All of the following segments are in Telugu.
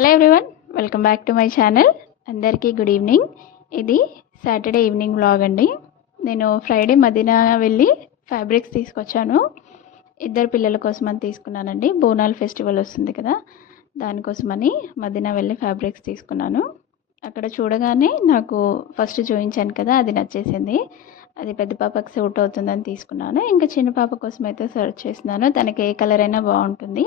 Hello everyone, welcome back to my channel. అందరికీ గుడ్ ఈవినింగ్. ఇది సాటర్డే ఈవినింగ్ వ్లాగ్ అండి. నేను ఫ్రైడే మదీనా వెళ్ళి ఫ్యాబ్రిక్స్ తీసుకొచ్చాను. ఇద్దరు పిల్లల కోసం అని తీసుకున్నానండి. బోనాల్ ఫెస్టివల్ వస్తుంది కదా, దానికోసమని మదీనా వెళ్ళి ఫ్యాబ్రిక్స్ తీసుకున్నాను. అక్కడ చూడగానే నాకు ఫస్ట్ చూపించాను కదా, అది నచ్చేసింది. అది పెద్ద పాపకి సూట్ అవుతుందని తీసుకున్నాను. ఇంకా చిన్న పాప కోసం అయితే సెర్చ్ చేస్తున్నాను. తనకి ఏ కలర్ అయినా బాగుంటుంది.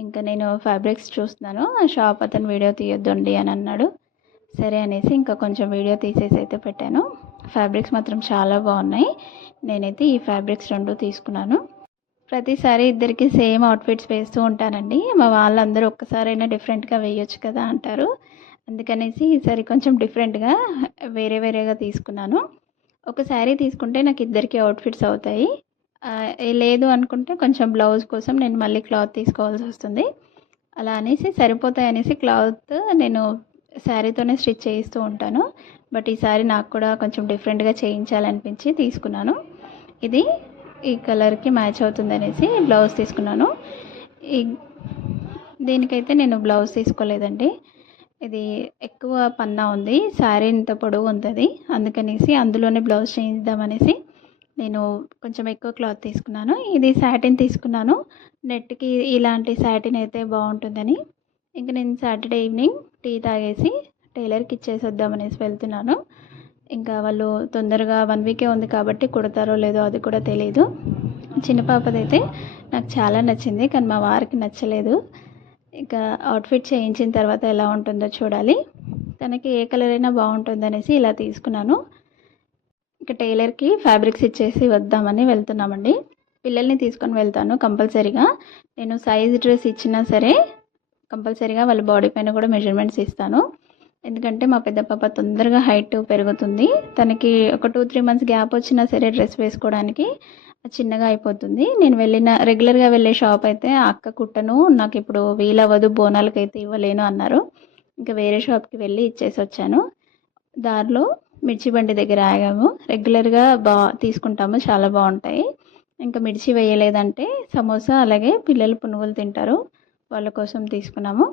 ఇంకా నేను ఫ్యాబ్రిక్స్ చూస్తున్నాను. ఆ షాప్ అతను వీడియో తీయొద్దండి అని అన్నాడు. సరే అనేసి ఇంకా కొంచెం వీడియో తీసేసి అయితే పెట్టాను. ఫ్యాబ్రిక్స్ మాత్రం చాలా బాగున్నాయి. నేనైతే ఈ ఫ్యాబ్రిక్స్ 2 తీసుకున్నాను. ప్రతిసారి ఇద్దరికి సేమ్ అవుట్ఫిట్స్ వేస్తూ ఉంటానండి. మా వాళ్ళందరూ ఒక్కసారైనా డిఫరెంట్గా వేయొచ్చు కదా అంటారు. అందుకనేసి ఈసారి కొంచెం డిఫరెంట్గా వేరేగా తీసుకున్నాను. ఒక శారీ తీసుకుంటే నాకు ఇద్దరికి అవుట్ఫిట్స్ అవుతాయి. లేదు అనుకుంటే కొంచెం బ్లౌజ్ కోసం నేను మళ్ళీ క్లాత్ తీసుకోవాల్సి వస్తుంది. అలా అనేసి సరిపోతాయి అనేసి క్లాత్ నేను శారీతోనే స్టిచ్ చేయిస్తూ ఉంటాను. బట్ ఈసారి నాకు కూడా కొంచెం డిఫరెంట్గా చేయించాలనిపించి తీసుకున్నాను. ఇది ఈ కలర్కి మ్యాచ్ అవుతుంది అనేసి బ్లౌజ్ తీసుకున్నాను. ఈ దీనికైతే నేను బ్లౌజ్ తీసుకోలేదండి. ఇది ఎక్కువ పన్నా ఉంది, శారీ ఇంత పొడవు ఉంటుంది. అందుకనేసి అందులోనే బ్లౌజ్ చేయిద్దామనేసి నేను కొంచెం ఎక్కువ క్లాత్ తీసుకున్నాను. ఇది సాటిన్ తీసుకున్నాను. నెట్కి ఇలాంటి సాటిన్ అయితే బాగుంటుందని ఇంకా నేను సాటర్డే ఈవినింగ్ టీ తాగేసి టైలర్కి ఇచ్చేసి వద్దామనేసి వెళ్తున్నాను. ఇంకా వాళ్ళు తొందరగా 1 వీకే ఉంది కాబట్టి కుడతారో లేదో అది కూడా తెలియదు. చిన్న పాపదైతే నాకు చాలా నచ్చింది, కానీ మా వారికి నచ్చలేదు. ఇంకా అవుట్ఫిట్ చేయించిన తర్వాత ఎలా ఉంటుందో చూడాలి. తనకి ఏ కలర్ అయినా బాగుంటుందనేసి ఇలా తీసుకున్నాను. ఇంకా టైలర్కి ఫ్యాబ్రిక్స్ ఇచ్చేసి వద్దామని వెళ్తున్నామండి. పిల్లల్ని తీసుకొని వెళ్తాను కంపల్సరీగా. నేను సైజ్ డ్రెస్ ఇచ్చినా సరే కంపల్సరీగా వాళ్ళ బాడీ పైన కూడా మెజర్మెంట్స్ ఇస్తాను. ఎందుకంటే మా పెద్ద పాప తొందరగా హైట్ పెరుగుతుంది. తనకి ఒక 2-3 మంత్స్ గ్యాప్ వచ్చినా సరే డ్రెస్ వేసుకోవడానికి చిన్నగా అయిపోతుంది. నేను రెగ్యులర్గా వెళ్ళే షాప్ అయితే అక్క కుట్టను, నాకు ఇప్పుడు వీలవ్వదు, బోనాలకైతే ఇవ్వలేను అన్నారు. ఇంకా వేరే షాప్కి వెళ్ళి ఇచ్చేసి వచ్చాను. దారిలో మిర్చి బండి దగ్గర ఆగాము. రెగ్యులర్గా తీసుకుంటాము, చాలా బాగుంటాయి. ఇంకా మిర్చి వేయలేదంటే సమోసా, అలాగే పిల్లలు పునుగులు తింటారు, వాళ్ళ కోసం తీసుకున్నాము.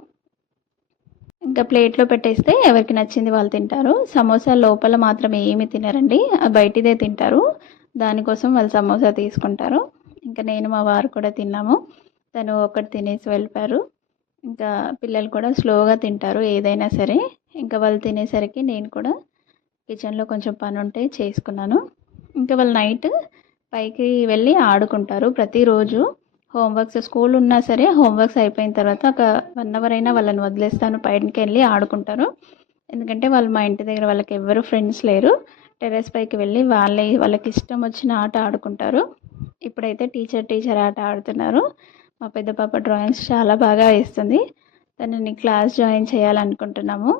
ఇంకా ప్లేట్లో పెట్టేస్తే ఎవరికి నచ్చింది వాళ్ళు తింటారు. సమోసా లోపల మాత్రం ఏమి తినరండి, బయటిదే తింటారు. దానికోసం వాళ్ళు సమోసా తీసుకుంటారు. ఇంకా నేను మా వారు కూడా తిన్నాము. తను ఒకటి తినేసి వెళ్ళిపోయారు. ఇంకా పిల్లలు కూడా స్లోగా తింటారు ఏదైనా సరే. ఇంకా వాళ్ళు తినేసరికి నేను కూడా కిచెన్లో కొంచెం పని ఉంటే చేసుకున్నాను. ఇంకా వాళ్ళు నైట్ పైకి వెళ్ళి ఆడుకుంటారు ప్రతిరోజు. హోంవర్క్స్ స్కూల్ ఉన్నా సరే హోంవర్క్స్ అయిపోయిన తర్వాత ఒక 1 అవర్ అయినా వాళ్ళని వదిలేస్తాను, పైకి వెళ్ళి ఆడుకుంటారు. ఎందుకంటే వాళ్ళు మా ఇంటి దగ్గర వాళ్ళకి ఎవరు ఫ్రెండ్స్ లేరు. టెర్రస్ పైకి వెళ్ళి వాళ్ళకి ఇష్టం వచ్చిన ఆట ఆడుకుంటారు. ఇప్పుడైతే టీచర్ ఆట ఆడుతున్నారు. మా పెద్ద పాప డ్రాయింగ్స్ చాలా బాగా వేస్తుంది. తనని క్లాస్ జాయిన్ చేయాలనుకుంటున్నాము.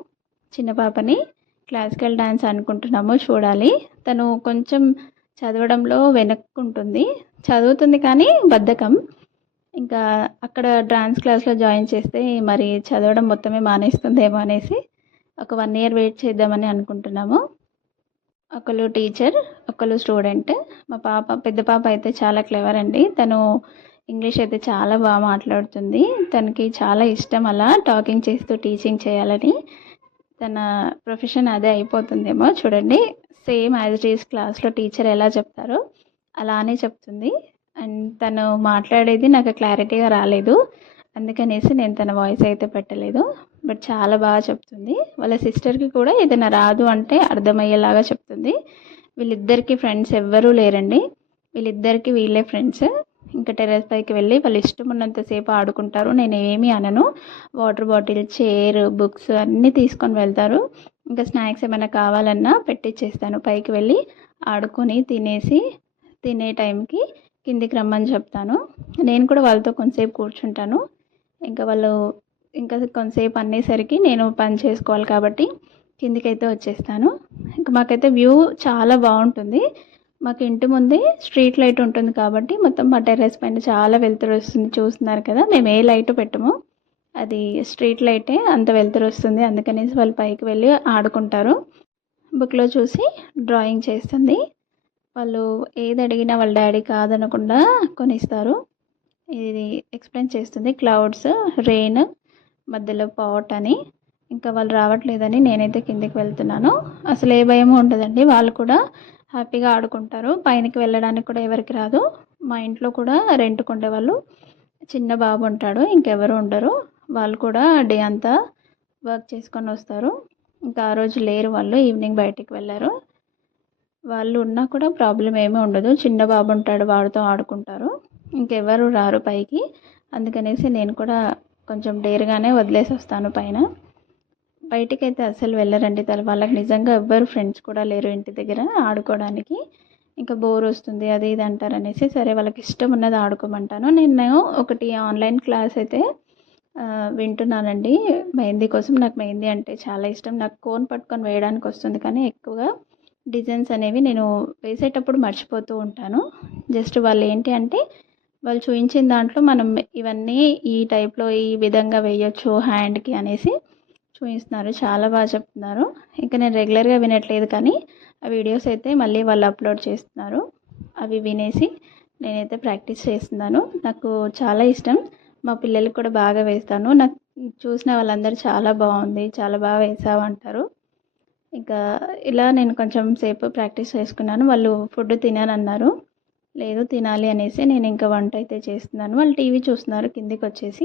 చిన్న పాపని క్లాసికల్ డ్యాన్స్ అనుకుంటున్నాము, చూడాలి. తను కొంచెం చదవడంలో వెనక్కుంటుంది, చదువుతుంది కానీ బద్ధకం. ఇంకా అక్కడ డ్యాన్స్ క్లాస్లో జాయిన్ చేస్తే మరి చదవడం మొత్తమే మానేస్తుందేమో అనేసి ఒక 1 ఇయర్ వెయిట్ చేద్దామని అనుకుంటున్నాము. ఒకళ్ళు టీచర్, ఒకళ్ళు స్టూడెంట్. మా పెద్ద పాప అయితే చాలా క్లెవర్ అండి. తను ఇంగ్లీష్ అయితే చాలా బాగా మాట్లాడుతుంది. తనకి చాలా ఇష్టం అలా టాకింగ్ చేస్తూ టీచింగ్ చేయాలని. తన ప్రొఫెషన్ అదే అయిపోతుందేమో చూడండి. సేమ్ యాజ్ ఇట్ ఈస్ క్లాస్లో టీచర్ ఎలా చెప్తారో అలానే చెప్తుంది. అండ్ తను మాట్లాడేది నాకు క్లారిటీగా రాలేదు, అందుకనేసి నేను తన వాయిస్ అయితే పెట్టలేదు. బట్ చాలా బాగా చెప్తుంది. వాళ్ళ సిస్టర్కి కూడా ఏదైనా రాదు అంటే అర్థమయ్యేలాగా చెప్తుంది. వీళ్ళిద్దరికి ఫ్రెండ్స్ ఎవ్వరూ లేరండి, వీళ్ళిద్దరికి వీళ్ళే ఫ్రెండ్స్. ఇంకా టెర్రస్ పైకి వెళ్ళి వాళ్ళు ఇష్టం ఉన్నంతసేపు ఆడుకుంటారు. నేను ఏమీ అనను. వాటర్ బాటిల్, చైర్, బుక్స్ అన్నీ తీసుకొని వెళ్తారు. ఇంకా స్నాక్స్ ఏమైనా కావాలన్నా పెట్టిచ్చేస్తాను. పైకి వెళ్ళి ఆడుకొని తినే టైంకి కిందికి రమ్మని చెప్తాను. నేను కూడా వాళ్ళతో కొంతసేపు కూర్చుంటాను. ఇంకా వాళ్ళు ఇంకా కొంతసేపు అనేసరికి నేను పని చేసుకోవాలి కాబట్టి కిందికైతే వచ్చేస్తాను. ఇంకా మాకైతే వ్యూ చాలా బాగుంటుంది. మాకు ఇంటి ముందే స్ట్రీట్ లైట్ ఉంటుంది కాబట్టి మొత్తం మా టెర్రస్ పైన చాలా వెలుతురు వస్తుంది. చూస్తున్నారు కదా, మేము ఏ లైట్ పెట్టము, అది స్ట్రీట్ లైటే, అంత వెలుతురు వస్తుంది. అందుకనేసి వాళ్ళు పైకి వెళ్ళి ఆడుకుంటారు. బుక్లో చూసి డ్రాయింగ్ చేస్తుంది. వాళ్ళు ఏది అడిగినా వాళ్ళ డాడీ కాదనకుండా కొనిస్తారు. ఇది ఎక్స్ప్లెయిన్ చేస్తుంది. క్లౌడ్స్, రెయిన్, మధ్యలో పాట్ అని. ఇంకా వాళ్ళు రావట్లేదని నేనైతే కిందికి వెళ్తున్నాను. అసలు ఏ భయం ఉండదండి, వాళ్ళు కూడా హ్యాపీగా ఆడుకుంటారు. పైనకి వెళ్ళడానికి కూడా ఎవరికి రాదు. మా ఇంట్లో కూడా రెంట్‌కి ఉండేవాళ్ళు చిన్న బాబు ఉంటాడు, ఇంకెవరు ఉండరు. వాళ్ళు కూడా డే అంతా వర్క్ చేసుకొని వస్తారు. ఇంకా ఆ రోజు లేరు, వాళ్ళు ఈవినింగ్ బయటికి వెళ్ళారు. వాళ్ళు ఉన్నా కూడా ప్రాబ్లం ఏమీ ఉండదు. చిన్న బాబు ఉంటాడు, వాడితో ఆడుకుంటారు. ఇంకెవరు రారు పైకి. అందుకనేసి నేను కూడా కొంచెం డేర్‌గానే వదిలేసి వస్తాను పైన. బయటికైతే అస్సలు వెళ్ళరండి. వాళ్ళకి నిజంగా ఎవ్వరు ఫ్రెండ్స్ కూడా లేరు ఇంటి దగ్గర ఆడుకోవడానికి. ఇంకా బోర్ వస్తుంది అది ఇది అంటారనేసి సరే వాళ్ళకి ఇష్టం ఉన్నది ఆడుకోమంటాను. నేను ఒకటి ఆన్లైన్ క్లాస్ అయితే వింటున్నానండి మెహందీ కోసం. నాకు మెహందీ అంటే చాలా ఇష్టం. నాకు కోన్ పట్టుకొని వేయడానికి వస్తుంది, కానీ ఎక్కువగా డిజైన్స్ అనేవి నేను వేసేటప్పుడు మర్చిపోతూ ఉంటాను. జస్ట్ వాళ్ళు ఏంటి అంటే వాళ్ళు చూపించిన దాంట్లో మనం ఇవన్నీ ఈ టైప్లో ఈ విధంగా వేయొచ్చు హ్యాండ్కి అనేసి చూపిస్తున్నారు. చాలా బాగా చెప్తున్నారు. ఇంకా నేను రెగ్యులర్గా వినట్లేదు, కానీ ఆ వీడియోస్ అయితే మళ్ళీ వాళ్ళు అప్లోడ్ చేస్తున్నారు. అవి వినేసి నేనైతే ప్రాక్టీస్ చేస్తున్నాను. నాకు చాలా ఇష్టం. మా పిల్లలకి కూడా బాగా వేస్తాను. నాకు చూసిన వాళ్ళందరూ చాలా బాగుంది, చాలా బాగా వేసావు అంటారు. ఇంకా ఇలా నేను కొంచెం సేపు ప్రాక్టీస్ చేసుకున్నాను. వాళ్ళు ఫుడ్ తినానన్నారు. లేదు తినాలి అనేసి నేను ఇంకా వంట అయితే చేస్తున్నాను. వాళ్ళు టీవీ చూస్తున్నారు కిందికి వచ్చేసి.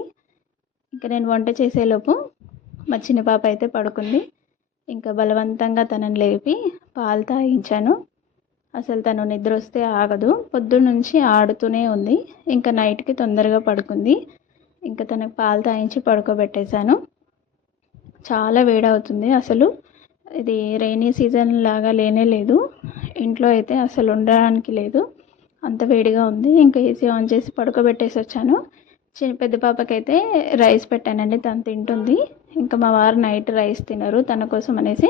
ఇంకా నేను వంట చేసేలోపు మా చిన్న పాప అయితే పడుకుంది. ఇంకా బలవంతంగా తనని లేపి పాలు తాగించాను. అసలు తను నిద్ర వస్తే ఆగదు. పొద్దున్నుంచి ఆడుతూనే ఉంది. ఇంకా నైట్కి తొందరగా పడుకుంది. ఇంకా తనకు పాలు తాగించి పడుకోబెట్టేశాను. చాలా వేడవుతుంది అసలు. ఇది రైనీ సీజన్ లాగా లేనే లేదు. ఇంట్లో అయితే అసలు ఉండడానికి లేదు, అంత వేడిగా ఉంది. ఇంకా ఏసీ ఆన్ చేసి పడుకోబెట్టేసి వచ్చాను. పెద్ద పాపకైతే రైస్ పెట్టానండి, తను తింటుంది. ఇంకా మా వారు నైట్ రైస్ తినరు, తన కోసం అనేసి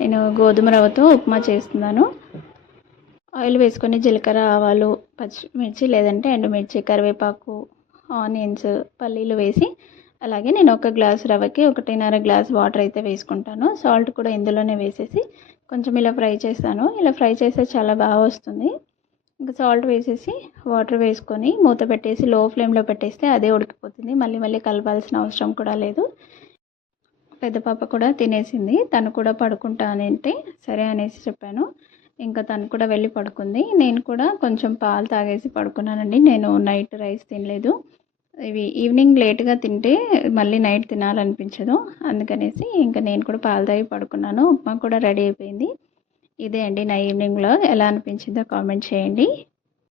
నేను గోధుమ రవ్వతో ఉప్మా చేస్తున్నాను. ఆయిల్ వేసుకొని జీలకర్ర, ఆవాలు, పచ్చిమిర్చి లేదంటే ఎండుమిర్చి, కరివేపాకు, ఆనియన్స్, పల్లీలు వేసి, అలాగే నేను ఒక గ్లాస్ రవ్వకి 1.5 గ్లాస్ వాటర్ అయితే వేసుకుంటాను. సాల్ట్ కూడా ఇందులోనే వేసేసి కొంచెం ఇలా ఫ్రై చేస్తాను. ఇలా ఫ్రై చేస్తే చాలా బాగా వస్తుంది. ఇంకా సాల్ట్ వేసేసి వాటర్ వేసుకొని మూత పెట్టేసి లో ఫ్లేమ్లో పెట్టేస్తే అదే ఉడికిపోతుంది. మళ్ళీ మళ్ళీ కలపాల్సిన అవసరం కూడా లేదు. పెద్ద పాప కూడా తినేసింది. తను కూడా పడుకుంటానంటే సరే అనేసి చెప్పాను. ఇంకా తను కూడా వెళ్ళి పడుకుంది. నేను కూడా కొంచెం పాలు తాగేసి పడుకున్నానండి. నేను నైట్ రైస్ తినలేదు. ఇవి ఈవినింగ్ లేట్గా తింటే మళ్ళీ నైట్ తినాలనిపించదు. అందుకనేసి ఇంకా నేను కూడా పాలు తాగి పడుకున్నాను. ఉప్మా కూడా రెడీ అయిపోయింది. ఇదే అండి నా ఈవినింగ్ వ్లాగ్. ఎలా అనిపించిందో కామెంట్ చేయండి.